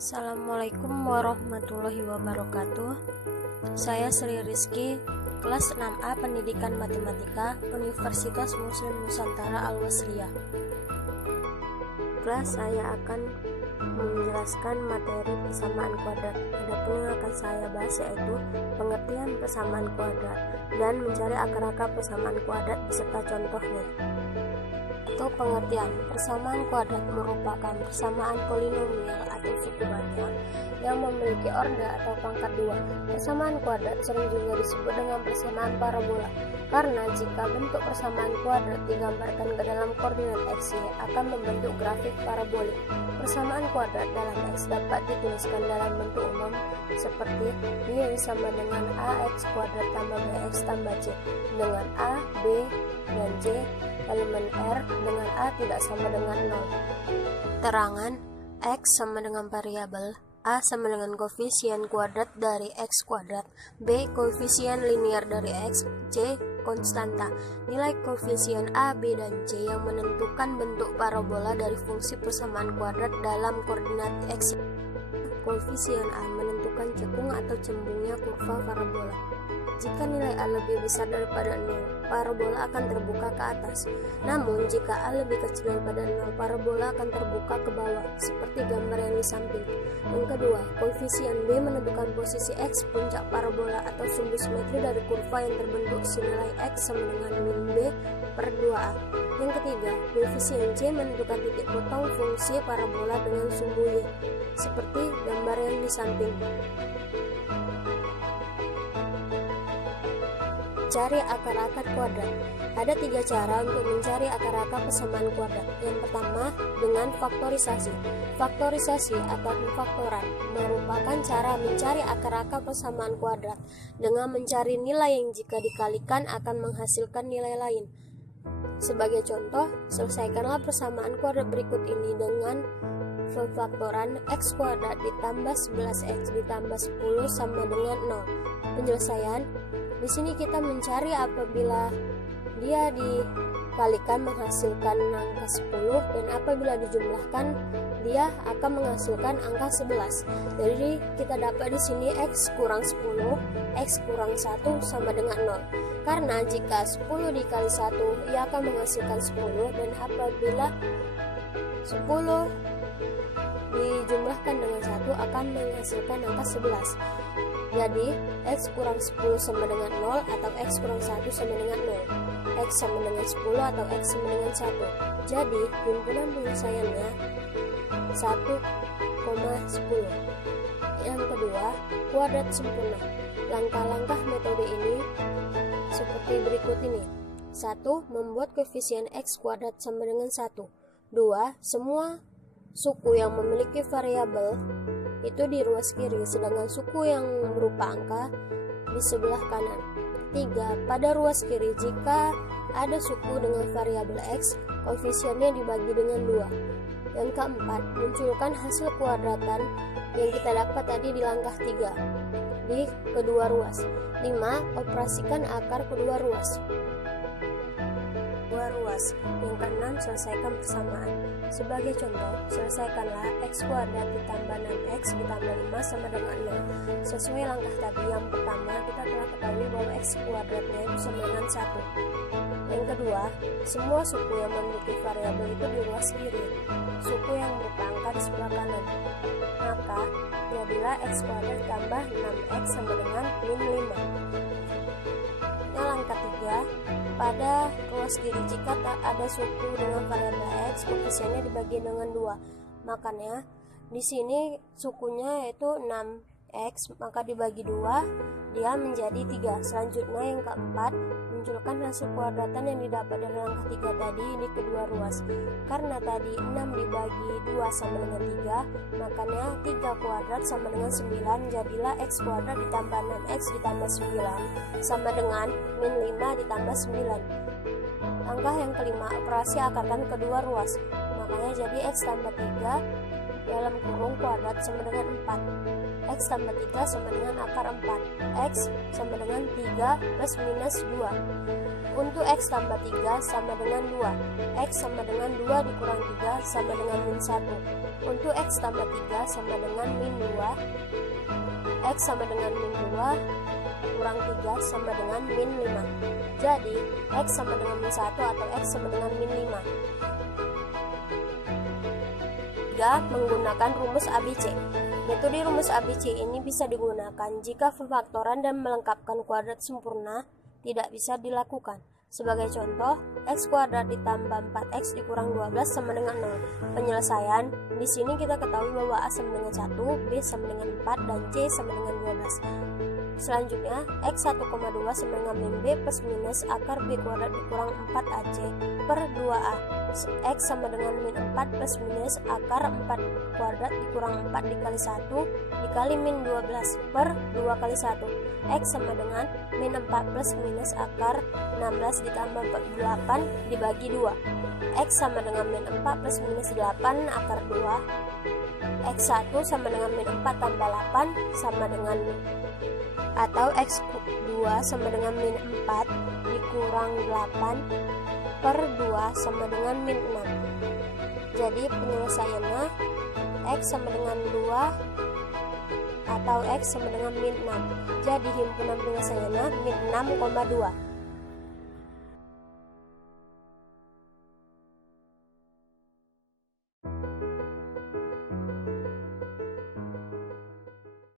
Assalamualaikum warahmatullahi wabarakatuh. Saya Sri Rizky, kelas 6A Pendidikan Matematika, Universitas Muslim Nusantara Al-Wasliyah. Kelas saya akan menjelaskan materi persamaan kuadrat. Adapun yang akan saya bahas yaitu pengertian persamaan kuadrat dan mencari akar-akar persamaan kuadrat beserta contohnya. Untuk pengertian, persamaan kuadrat merupakan persamaan polinomial atau suku banyak yang memiliki orde atau pangkat 2. Persamaan kuadrat sering juga disebut dengan persamaan parabola, karena jika bentuk persamaan kuadrat digambarkan ke dalam koordinat x, y akan membentuk grafik parabolik. Persamaan kuadrat dalam x dapat dituliskan dalam bentuk umum seperti y sama dengan ax kuadrat tambah bx tambah c, dengan a, b, dan c elemen R dengan A tidak sama dengan 0. Terangan, X sama dengan variabel, A sama dengan koefisien kuadrat dari X kuadrat, B koefisien linier dari X, C konstanta. Nilai koefisien A, B, dan C yang menentukan bentuk parabola dari fungsi persamaan kuadrat dalam koordinat X. Koefisien A menentukan cekung atau cembungnya kurva parabola. Jika nilai A lebih besar daripada 0, parabola akan terbuka ke atas. Namun, jika A lebih kecil daripada 0, parabola akan terbuka ke bawah, seperti gambar yang di samping. Yang kedua, koefisien B menentukan posisi X puncak parabola atau sumbu simetri dari kurva yang terbentuk senilai X sama dengan min B per 2A. Yang ketiga, koefisien C menentukan titik potong fungsi parabola dengan sumbu Y, seperti gambar yang di samping. Cari akar-akar kuadrat. Ada 3 cara untuk mencari akar-akar persamaan kuadrat. Yang pertama, dengan faktorisasi. Faktorisasi atau pemfaktoran merupakan cara mencari akar-akar persamaan kuadrat dengan mencari nilai yang jika dikalikan akan menghasilkan nilai lain. Sebagai contoh, selesaikanlah persamaan kuadrat berikut ini dengan pemfaktoran x kuadrat ditambah 11x ditambah 10 sama dengan 0. Penyelesaian. Di sini kita mencari apabila dia dikalikan menghasilkan angka 10 dan apabila dijumlahkan dia akan menghasilkan angka 11. Jadi kita dapat di sini x kurang 10, x kurang 1 sama dengan 0. Karena jika 10 dikali 1 ia akan menghasilkan 10 dan apabila 10 dijumlahkan dengan 1 akan menghasilkan angka 11. Jadi, X kurang 10 sama dengan 0 atau X kurang 1 sama dengan 0. X sama dengan 10 atau X sama dengan 1. Jadi, himpunan penyelesaiannya 1,10. Yang kedua, kuadrat sempurna. Langkah-langkah metode ini seperti berikut ini. 1. Membuat koefisien X kuadrat sama dengan 1. 2. Semua suku yang memiliki variabel itu di ruas kiri, sedangkan suku yang berupa angka di sebelah kanan. 3. Pada ruas kiri, jika ada suku dengan variabel X, koefisiennya dibagi dengan 2. Yang keempat, munculkan hasil kuadratan yang kita dapat tadi di langkah 3 di kedua ruas. 5. Operasikan akar kedua ruas. Yang keenam, selesaikan persamaan. Sebagai contoh, selesaikanlah x kuadrat ditambah 6x ditambah 5 sama dengan 0. Sesuai langkah tadi, yang pertama kita telah ketahui bahwa x kuadratnya itu sama dengan 1. Yang kedua, semua suku yang memiliki variabel itu di ruas kiri, suku yang berupa angka di sebelah kanan. Maka, jadilah x kuadrat ditambah 6x sama dengan min 5. Langkah 3, pada ruas kiri jika tak ada suku dengan variabel x, koefisiennya dibagi dengan 2. Makanya di sini sukunya yaitu 6x, maka dibagi 2 dia menjadi 3. Selanjutnya yang keempat, munculkan hasil kuadratan yang didapat dari langkah 3 tadi di kedua ruas. Karena tadi 6 dibagi 2 sama dengan 3, makanya 3 kuadrat sama dengan 9. Jadilah x kuadrat ditambah 6x ditambah 9 sama dengan min 5 ditambah 9. Langkah yang kelima, operasi akarkan kedua ruas. Makanya jadi x tambah 3 dalam kurung kuadrat sama dengan 4. X tambah 3 sama dengan akar 4. X sama dengan 3 plus minus 2. Untuk X tambah 3 sama dengan 2. X sama dengan 2 dikurang 3 sama dengan min 1. Untuk X tambah 3 sama dengan min 2. X sama dengan min 2 kurang 3 sama dengan min 5. Jadi X sama dengan min 1 atau X sama dengan min 5. Menggunakan rumus ABC. Metode rumus ABC ini bisa digunakan jika pemfaktoran dan melengkapkan kuadrat sempurna tidak bisa dilakukan. Sebagai contoh, X kuadrat ditambah 4X dikurang 12 sama dengan 0. Penyelesaian, di sini kita ketahui bahwa A sama dengan 1, B sama dengan 4, dan C sama dengan 12. Selanjutnya, X 1,2 sama dengan min B plus minus akar B kuadrat dikurang 4AC per 2A. X sama dengan min 4 plus minus akar 4 kuadrat dikurang 4 dikali 1 dikali min 12 per 2 kali 1. X sama dengan min 4 plus minus akar 16 ditambah 48 dibagi 2. X sama dengan min 4 plus minus 8 akar 2. X1 sama dengan min 4 tambah 8 sama dengan atau X2 sama dengan min 4 dikurang 8 per 2 sama dengan min 6. Jadi penyelesaiannya X sama dengan 2 atau X sama dengan min 6. Jadi himpunan penyelesaiannya min 6,2.